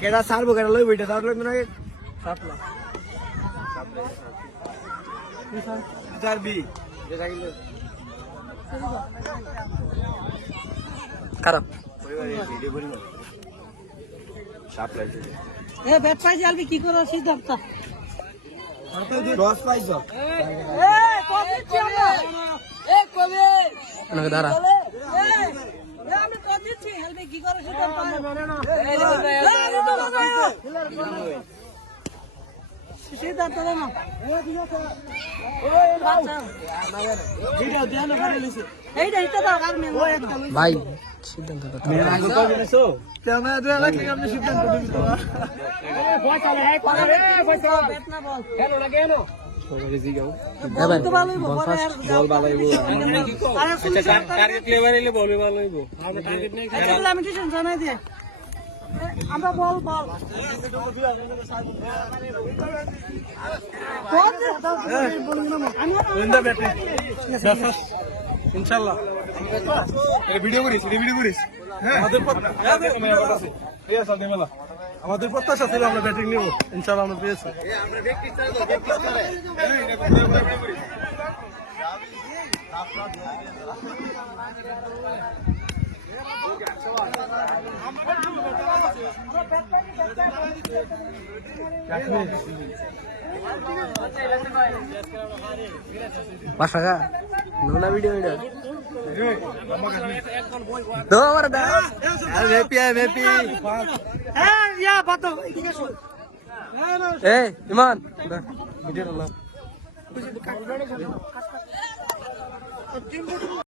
কেডা সারবো কেডা লইব এটা তার লইব না সাপলা জারবি যেটা কিলো খারাপ ভিডিও করি না সাপলা এ ব্যাট পাইছি আলবি কি করো সিদ্ধান্ত 10 পাইছো এ কবি চলো এ কবি ওনাকে দাঁড়া আমি কবি ছি আলবি কি করো সিদ্ধান্ত সিদ্ধান্ত না এইটা এটা দরকার নেই ভাই সিদ্ধান্ত তো আগে কবে নিছো ক্যামেরা দিয়ে রাখলে আপনি সিদ্ধান্ত দিবি তো ভয় চলে এই পড়ে ভয় চলে ব্যাট না বল কেন লাগে কেন ওরে জিগাও বল তো ভালো হইবো পরে আর বল ভালো হইবো আচ্ছা টার্গেট লেভার হইলে বল ভালো হইবো আমি টার্গেট নেই আমি টিউশন জানাই দিয়ে আমরা বল বল ওইন্দা ব্যাট ইনশাআল্লাহ এই ভিডিও করিস হ্যাঁ আমাদের প্রত্যাশা ছিল আমরা ব্যাটিং নিব ইনশাআল্লাহ আমরা পেয়েছি আমরা প্র্যাকটিস করে Pasaka, nuna video ini. Do amar da. Happy. ya bato. Iman. Video na.